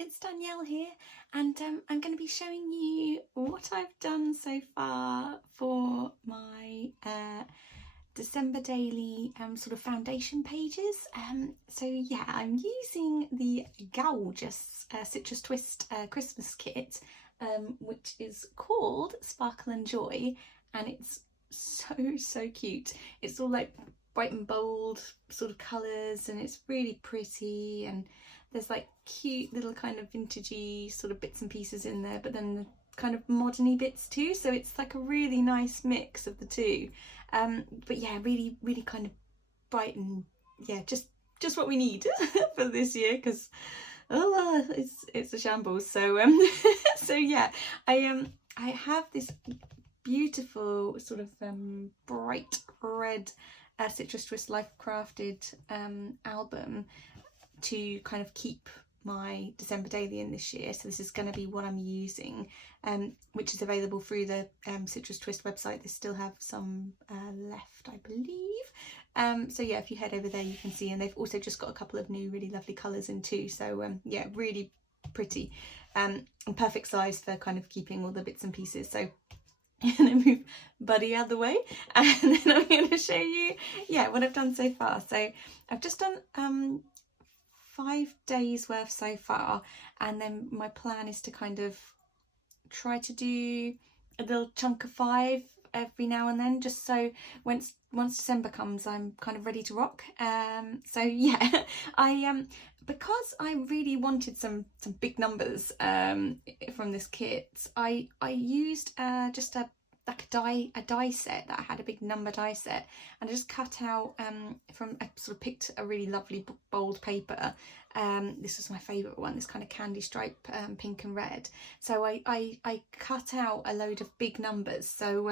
It's Danielle here, and I'm going to be showing you what I've done so far for my December daily sort of foundation pages. So yeah, I'm using the gorgeous Citrus Twist Christmas kit, which is called Sparkle and Joy, and it's so cute. It's all like bright and bold sort of colours, and it's really pretty, and there's like cute little kind of vintagey sort of bits and pieces in there, but then the kind of moderny bits too, so it's like a really nice mix of the two. But yeah, really kind of bright, and yeah, just what we need for this year, because it's a shambles. So so yeah, I have this beautiful sort of bright red Citrus Twist Life Crafted album to kind of keep my December daily in this year. So this is going to be what I'm using, which is available through the Citrus Twist website. They still have some left, I believe. So yeah, if you head over there you can see, and they've also just got a couple of new really lovely colours in too. So yeah, really pretty, and perfect size for kind of keeping all the bits and pieces. So I'm going to move Buddy out of the way, and then I'm going to show you, yeah, what I've done so far. So I've just done 5 days worth so far, and then my plan is to kind of try to do a little chunk of 5 every now and then, just so once December comes I'm kind of ready to rock. So yeah, I because I really wanted some big numbers from this kit, I used just a die set that I had, a big number die set, and I just cut out I sort of picked a really lovely bold paper. This was my favourite one, this kind of candy stripe pink and red. So I cut out a load of big numbers, so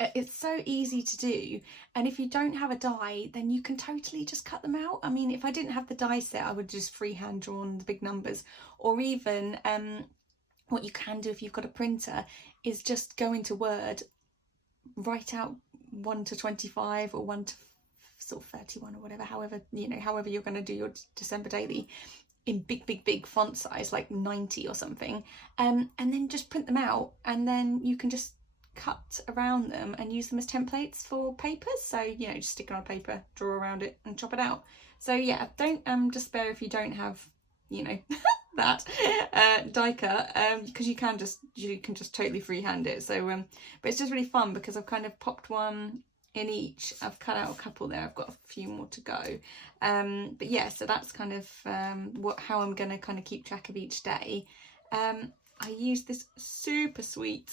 it's so easy to do, and if you don't have a die then you can totally just cut them out. I mean, if I didn't have the die set I would just freehand drawn the big numbers, or even what you can do if you've got a printer is just go into Word, write out 1 to 25 or 1 to sort of 31 or whatever, however you're going to do your December daily, in big font size, like 90 or something, and then just print them out, and then you can just cut around them and use them as templates for papers. So just stick it on paper, draw around it and chop it out. So yeah, don't despair if you don't have that die cut, because you can just totally freehand it. So but it's just really fun because I've kind of popped one in each. I've cut out a couple there, I've got a few more to go, but yeah, so that's kind of how I'm gonna kind of keep track of each day. I used this super sweet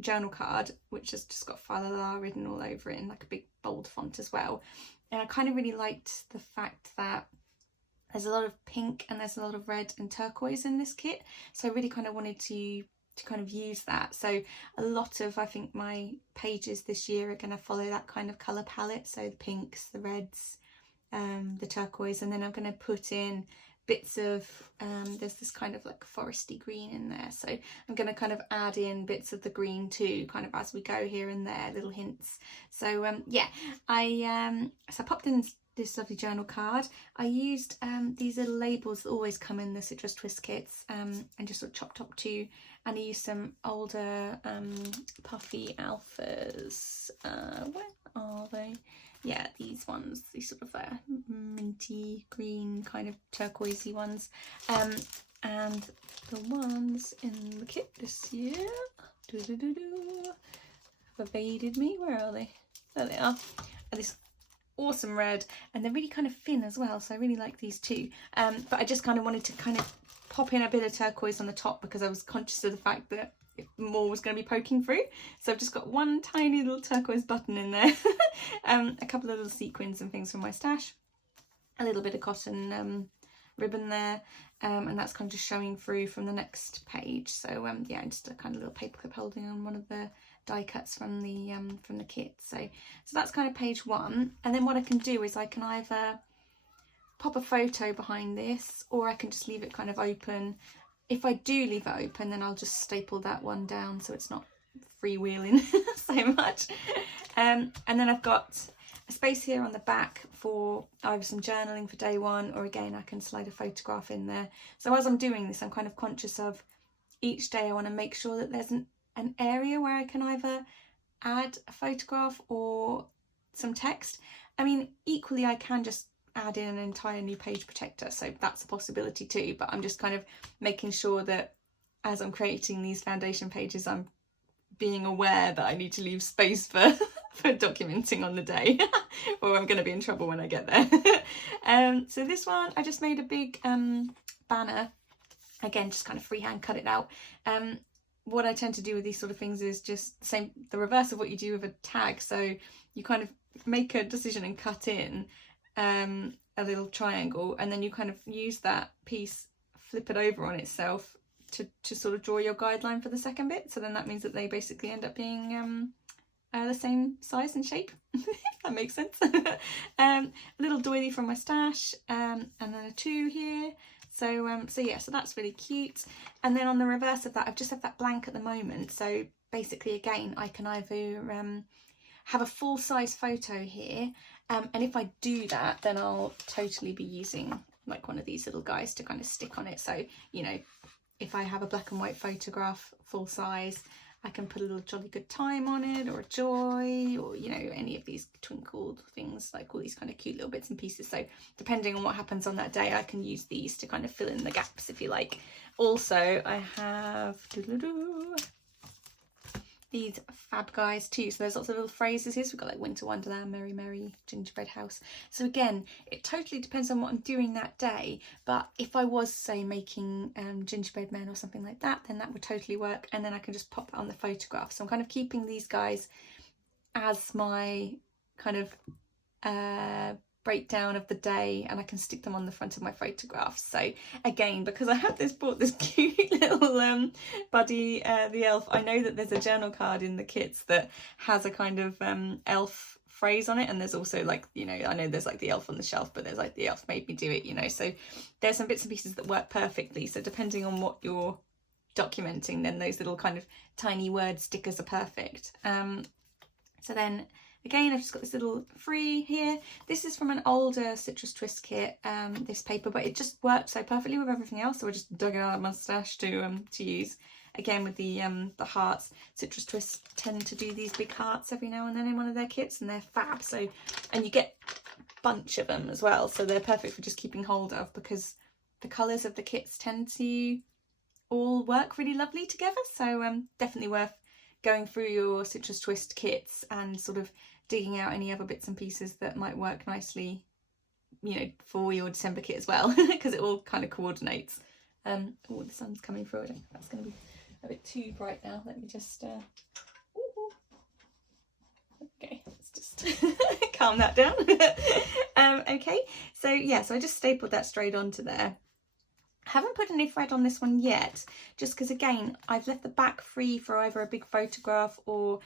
journal card, which has just got fa la la written all over it in like a big bold font as well, and I kind of really liked the fact that there's a lot of pink and there's a lot of red and turquoise in this kit, so I really kind of wanted to kind of use that. So a lot of, I think, my pages this year are going to follow that kind of colour palette, so the pinks, the reds, the turquoise, and then I'm going to put in bits of there's this kind of like foresty green in there, so I'm going to kind of add in bits of the green too, kind of as we go here and there, little hints. So yeah, I popped in this lovely journal card. I used these little labels that always come in the Citrus Twist kits, and just sort of chopped up two, and I used some older puffy alphas. Where are they? Yeah, these ones, these sort of minty green kind of turquoisey ones, and the ones in the kit this year have evaded me. Where are they? There they are. And this awesome red, and they're really kind of thin as well, so I really like these too. But I just kind of wanted to kind of pop in a bit of turquoise on the top because I was conscious of the fact that more was going to be poking through, so I've just got one tiny little turquoise button in there, a couple of little sequins and things from my stash, a little bit of cotton ribbon there, and that's kind of just showing through from the next page. So yeah, just a kind of little paper clip holding on one of the die cuts from the kit. So that's kind of page 1, and then what I can do is I can either pop a photo behind this, or I can just leave it kind of open if I do leave it open, then I'll just staple that one down so it's not freewheeling so much. And then I've got a space here on the back for either some journaling for day one, or again I can slide a photograph in there. So as I'm doing this, I'm kind of conscious of each day I want to make sure that there's an area where I can either add a photograph or some text. I mean, equally I can just add in an entire new page protector, so that's a possibility too, but I'm just kind of making sure that as I'm creating these foundation pages, I'm being aware that I need to leave space for for documenting on the day or I'm going to be in trouble when I get there. So this one I just made a big banner, again just kind of freehand cut it out. What I tend to do with these sort of things is just the reverse of what you do with a tag. So you kind of make a decision and cut in a little triangle, and then you kind of use that piece, flip it over on itself to sort of draw your guideline for the second bit. So then that means that they basically end up being the same size and shape, if that makes sense. A little doily from my stash, and then a 2 here. So yeah, so that's really cute. And then on the reverse of that, I've just have that blank at the moment. So basically, again, I can either have a full-size photo here, and if I do that, then I'll totally be using like one of these little guys to kind of stick on it. So, you know, if I have a black and white photograph full size, I can put a little jolly good time on it, or a joy, or, you know, any of these twinkled things, like all these kind of cute little bits and pieces. So depending on what happens on that day, I can use these to kind of fill in the gaps, if you like. Also, I have these fab guys too. So there's lots of little phrases here. So we've got like Winter Wonderland, Merry Merry, Gingerbread House. So again, it totally depends on what I'm doing that day. But if I was, say, making gingerbread men or something like that, then that would totally work. And then I can just pop that on the photograph. So I'm kind of keeping these guys as my kind of breakdown of the day, and I can stick them on the front of my photographs. So again, because I have bought this cute little buddy, the elf, I know that there's a journal card in the kits that has a kind of elf phrase on it, and there's also, like, you know, I know there's like the elf on the shelf, but there's like the elf made me do it, you know. So there's some bits and pieces that work perfectly. So depending on what you're documenting, then those little kind of tiny word stickers are perfect. So then again, I've just got this little free here. This is from an older Citrus Twist kit, this paper, but it just worked so perfectly with everything else, so I just dug it out of my stash to use. Again, with the hearts, Citrus Twist tend to do these big hearts every now and then in one of their kits, and they're fab. So, and you get a bunch of them as well, so they're perfect for just keeping hold of, because the colours of the kits tend to all work really lovely together. So definitely worth going through your Citrus Twist kits and sort of digging out any other bits and pieces that might work nicely, you know, for your December kit as well, because it all kind of coordinates. Oh, the sun's coming through. I don't think that's going to be a bit too bright now. Let me just okay, let's just calm that down. Okay, so yeah, so I just stapled that straight onto there. I haven't put any thread on this one yet, just because, again, I've left the back free for either a big photograph or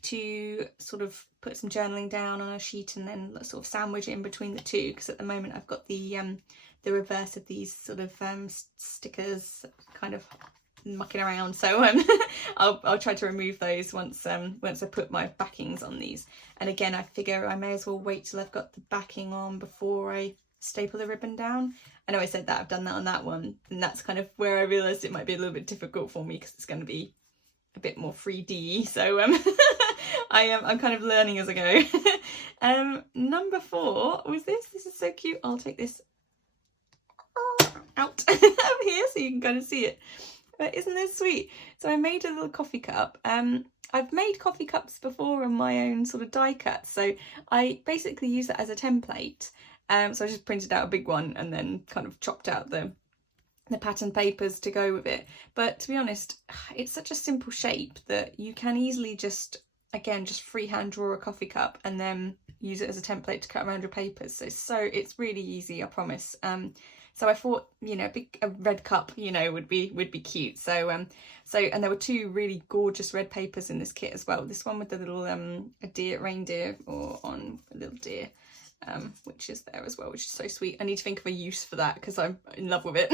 to sort of put some journaling down on a sheet and then sort of sandwich it in between the two, because at the moment I've got the reverse of these sort of stickers kind of mucking around, so I'll try to remove those once I put my backings on these. And again, I figure I may as well wait till I've got the backing on before I staple the ribbon down. I know I said that I've done that on that one, and that's kind of where I realised it might be a little bit difficult for me, because it's going to be a bit more 3D. So I'm kind of learning as I go. Number 4 was this. This is so cute. I'll take this out of here so you can kind of see it. But isn't this sweet? So I made a little coffee cup. I've made coffee cups before on my own sort of die cut, so I basically use it as a template. So I just printed out a big one and then kind of chopped out the pattern papers to go with it. But to be honest, it's such a simple shape that you can easily just freehand draw a coffee cup and then use it as a template to cut around your papers. So it's really easy, I promise. So I thought, you know, a red cup, you know, would be cute. So and there were 2 really gorgeous red papers in this kit as well. This one with the little a reindeer or on a little deer, which is there as well, which is so sweet. I need to think of a use for that because I'm in love with it.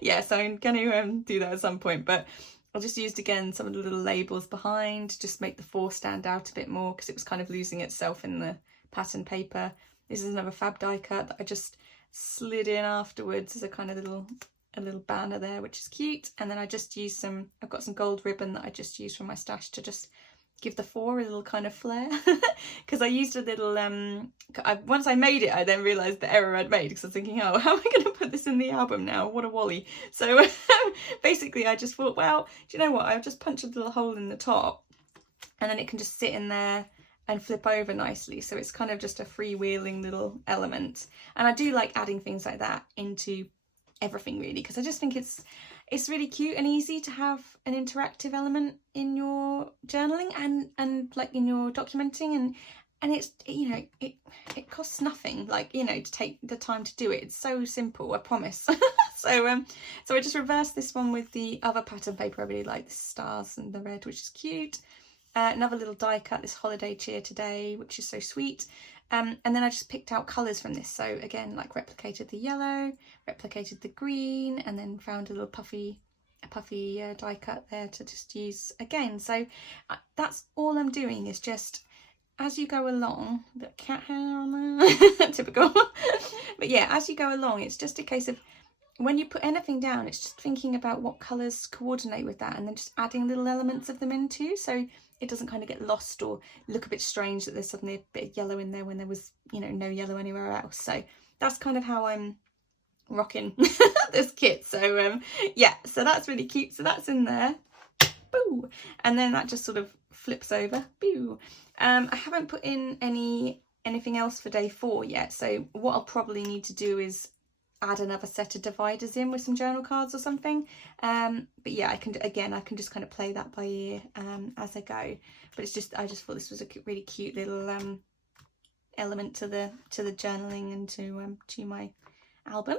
Yeah, so I'm going to do that at some point, but I just used again some of the little labels behind to just make the 4 stand out a bit more because it was kind of losing itself in the pattern paper. This is another fab die cut that I just slid in afterwards as a kind of a little banner there, which is cute. And then I just used I've got some gold ribbon that I just used from my stash to just give the 4 a little kind of flair, because I used a little once I made it I then realised the error I'd made, because I was thinking, oh, how am I going to put this in the album now, what a wally. So basically I just thought, well, do you know what, I'll just punch a little hole in the top and then it can just sit in there and flip over nicely, so it's kind of just a freewheeling little element. And I do like adding things like that into everything really, because I just think it's really cute and easy to have an interactive element in your journaling and like in your documenting, and it's, you know, it costs nothing, like, you know, to take the time to do it. It's so simple, I promise. So I just reversed this one with the other pattern paper I really like, the stars and the red, which is cute. Another little die cut, this holiday cheer today, which is so sweet. And then I just picked out colours from this. So again, like replicated the yellow, replicated the green, and then found a little puffy die cut there to just use again. So that's all I'm doing, is just as you go along, the cat hair on there, typical. But yeah, as you go along, it's just a case of when you put anything down, it's just thinking about what colours coordinate with that and then just adding little elements of them into, so it doesn't kind of get lost or look a bit strange that there's suddenly a bit of yellow in there when there was, you know, no yellow anywhere else. So that's kind of how I'm rocking this kit. So yeah, so that's really cute. So that's in there. Boo! And then that just sort of flips over. Boo! I haven't put in anything else for day 4 yet. So what I'll probably need to do is add another set of dividers in with some journal cards or something, but yeah, I can just kind of play that by ear as I go. But it's just, I just thought this was a really cute little element to the journaling and to my album.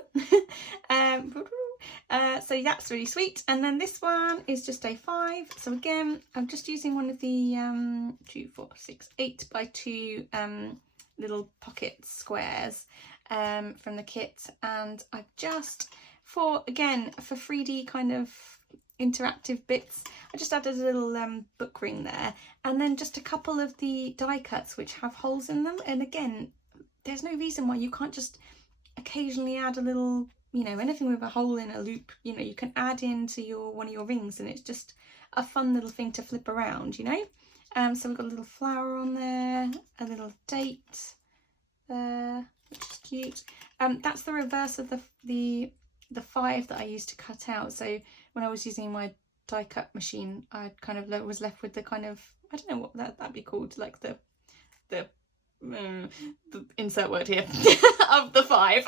So that's really sweet. And then this one is just day 5. So again, I'm just using one of the 2, 4, 6, 8 by 2 little pocket squares from the kit, and I've just for 3D kind of interactive bits, I just added a little book ring there, and then just a couple of the die cuts which have holes in them. And again, there's no reason why you can't just occasionally add a little, you know, anything with a hole in a loop, you know, you can add into one of your rings, and it's just a fun little thing to flip around, you know. So we've got a little flower on there, a little date there, which is cute. That's the reverse of the 5 that I used to cut out. So when I was using my die cut machine, I kind of was left with the kind of, I don't know what that'd be called, like the insert word here of the 5.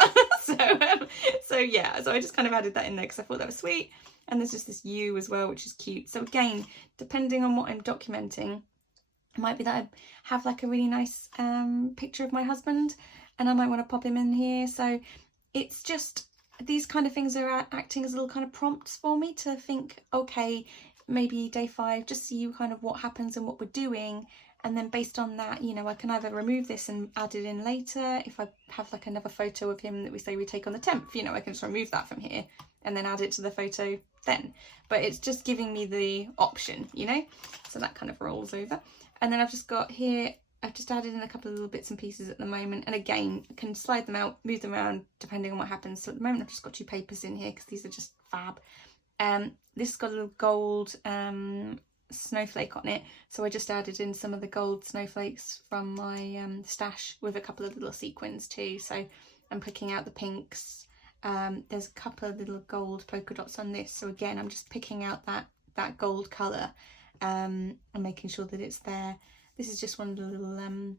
So yeah, so I just kind of added that in there because I thought that was sweet. And there's just this U as well, which is cute. So again, depending on what I'm documenting, it might be that I have like a really nice picture of my husband, and I might want to pop him in here. So it's just, these kind of things are acting as little kind of prompts for me to think, okay, maybe day 5, just see kind of what happens and what we're doing. And then based on that, you know, I can either remove this and add it in later. If I have like another photo of him that we say we take on the 10th, you know, I can just remove that from here and then add it to the photo then. But it's just giving me the option, you know, so that kind of rolls over. And then I've just got here, I've just added in a couple of little bits and pieces at the moment. And again, I can slide them out, move them around depending on what happens. So at the moment, I've just got 2 papers in here because these are just fab. This has got a little gold snowflake on it. So I just added in some of the gold snowflakes from my stash with a couple of little sequins too. So I'm picking out the pinks. There's a couple of little gold polka dots on this. So again, I'm just picking out that gold colour. And making sure that it's there. This is just one of the little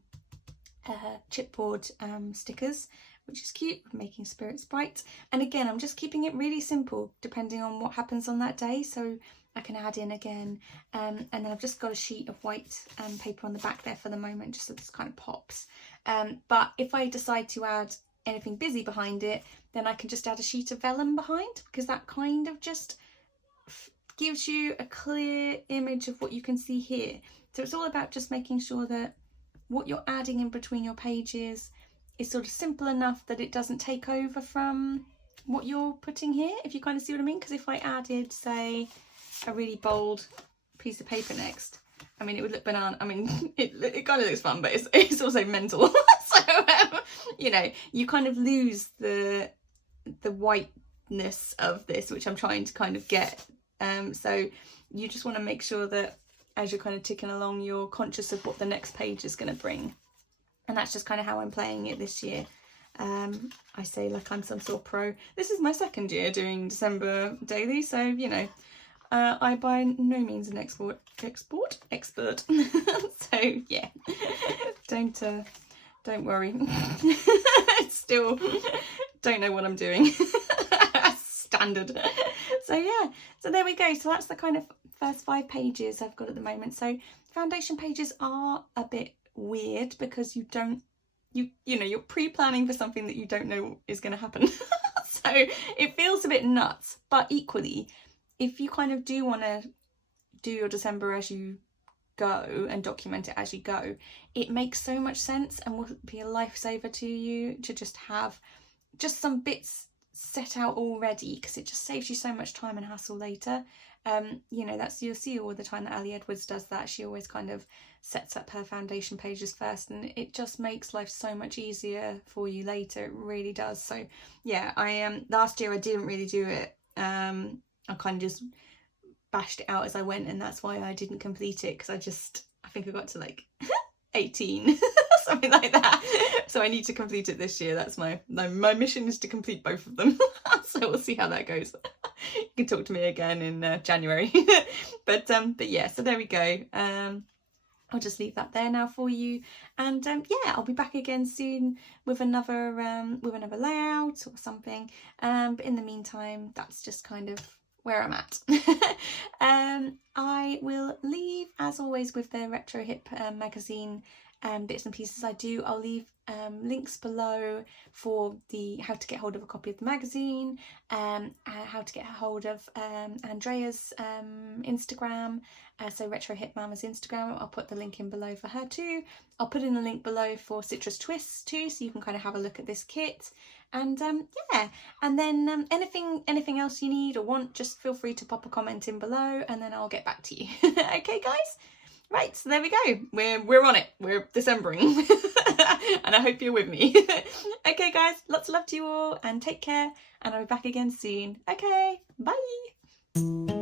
chipboard stickers, which is cute, making spirits bright. And again, I'm just keeping it really simple depending on what happens on that day, so I can add in again. And then I've just got a sheet of white paper on the back there for the moment, just so this kind of pops. But if I decide to add anything busy behind it, then I can just add a sheet of vellum behind, because that kind of just gives you a clear image of what you can see here. So it's all about just making sure that what you're adding in between your pages is sort of simple enough that it doesn't take over from what you're putting here, if you kind of see what I mean. Because if I added, say, a really bold piece of paper next, I mean, it would look banana. I mean, it kind of looks fun, but it's also mental. So, you know, you kind of lose the whiteness of this, which I'm trying to kind of get. So you just want to make sure that as you're kind of ticking along, you're conscious of what the next page is going to bring. And that's just kind of how I'm playing it this year. I say like I'm some sort of pro. This is my second year doing December daily, so you know, I by no means an expert. So yeah, don't worry. Still don't know what I'm doing. Standard. So yeah, so there we go. So that's the kind of first 5 pages I've got at the moment. So foundation pages are a bit weird because you know you're pre-planning for something that you don't know is going to happen. So it feels a bit nuts, but equally, if you kind of do want to do your December as you go and document it as you go, it makes so much sense and will be a lifesaver to you to just have just some bits set out already, because it just saves you so much time and hassle later. You know, that's, you'll see all the time that Ali Edwards does that. She always kind of sets up her foundation pages first, and it just makes life so much easier for you later. It really does. So yeah, I last year I didn't really do it. I kind of just bashed it out as I went, and that's why I didn't complete it, because I think I got to like 18 something like that. So I need to complete it this year. That's my mission, is to complete both of them. So we'll see how that goes. You can talk to me again in January. But yeah, so there we go. I'll just leave that there now for you, and yeah, I'll be back again soon with another layout or something. But in the meantime, that's just kind of where I'm at. I will leave, as always, with the Retro Hip magazine bits and pieces I do. I'll leave links below for how to get hold of a copy of the magazine, how to get hold of Andrea's Instagram, so Retro Hip Mama's Instagram. I'll put the link in below for her too. I'll put in a link below for Citrus Twists too, so you can kind of have a look at this kit. And yeah, and then anything else you need or want, just feel free to pop a comment in below, and then I'll get back to you. Okay guys, right, so there we go, we're on it, we're Decembering. And I hope you're with me. Okay guys, lots of love to you all, and take care, and I'll be back again soon. Okay, bye.